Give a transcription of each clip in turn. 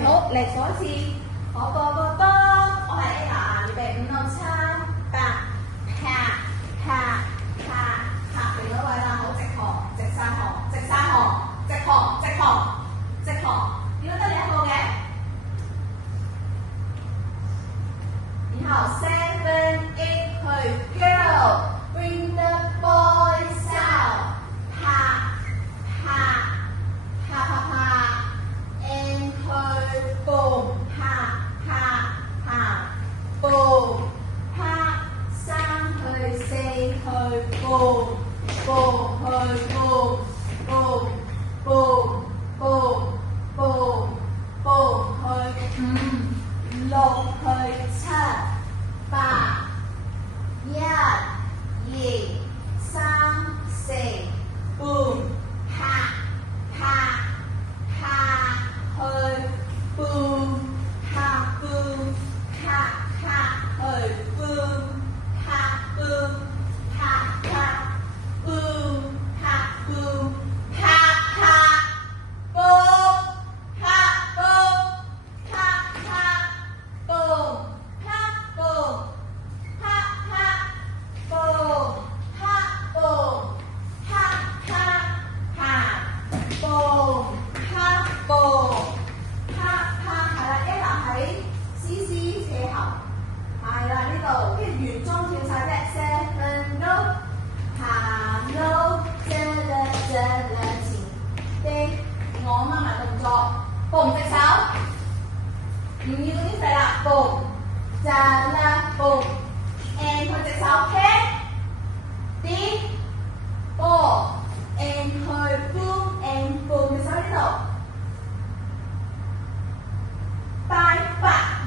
備好嚟數一次，我個個波，我係 Ella，預備5、6、7、8，拍拍拍拍定嗰位啦，好直行，直晒行，直晒行，直行，直行，直行，點解得你一個嘅？然後 7、8去 girl，bring the boys out， 拍拍拍拍拍 ，and 去 boom， 拍拍拍 boom， 拍3去4去 boom boom 去 boom boom boom boom boom boom 去5、6去7、8、1、2、3、4 boom 拍拍拍去 boom 拍 boom 拍拍去 boom 拍 boom 拍拍 boom 拍 boom 拍拍 boom 拍 boom 拍拍 boom 拍 boom 拍拍 boom 拍 boom 拍拍拍 boom 拍 boom 拍拍係啦 ，Ella 喺 CC 斜後，係啦呢度，跟住原裝跳晒啫 ，7 no， 下 no， 啫啦前的我媽媽動作，boom 隻手，唔要嗰啲細啦，boom， 咋啦 boom，and 佢隻手 catch 啲 ball，and 去 boom，and boom 隻手呢度。大白，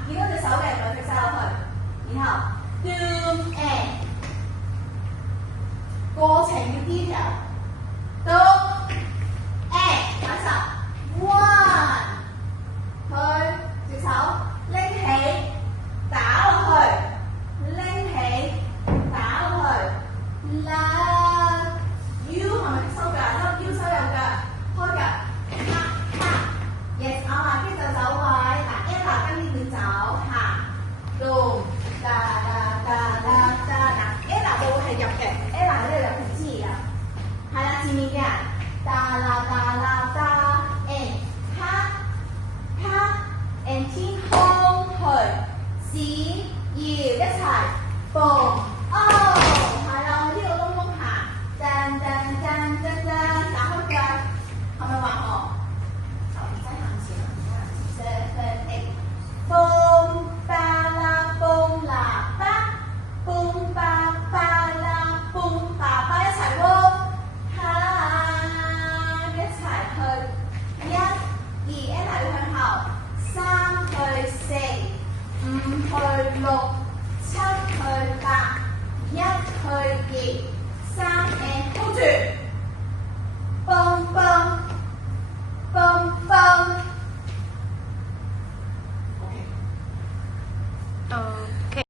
見到隻手嘅咪踢晒落去，然後 do and 過程要 detail， do and 反手 one， 佢隻手拎起打落去，拎起打落去，啦 U 係咪收腳？收腰收右腳，開腳，啪啪 yes 咬埋跟住就走位。跟呢邊走行，boom， 嗱 ，Ella 就會係入嘅 ，Ella 呢度有條枝嘅，係啦，前面嘅，and 啪啪 and 天空去，閃耀一齊，boom。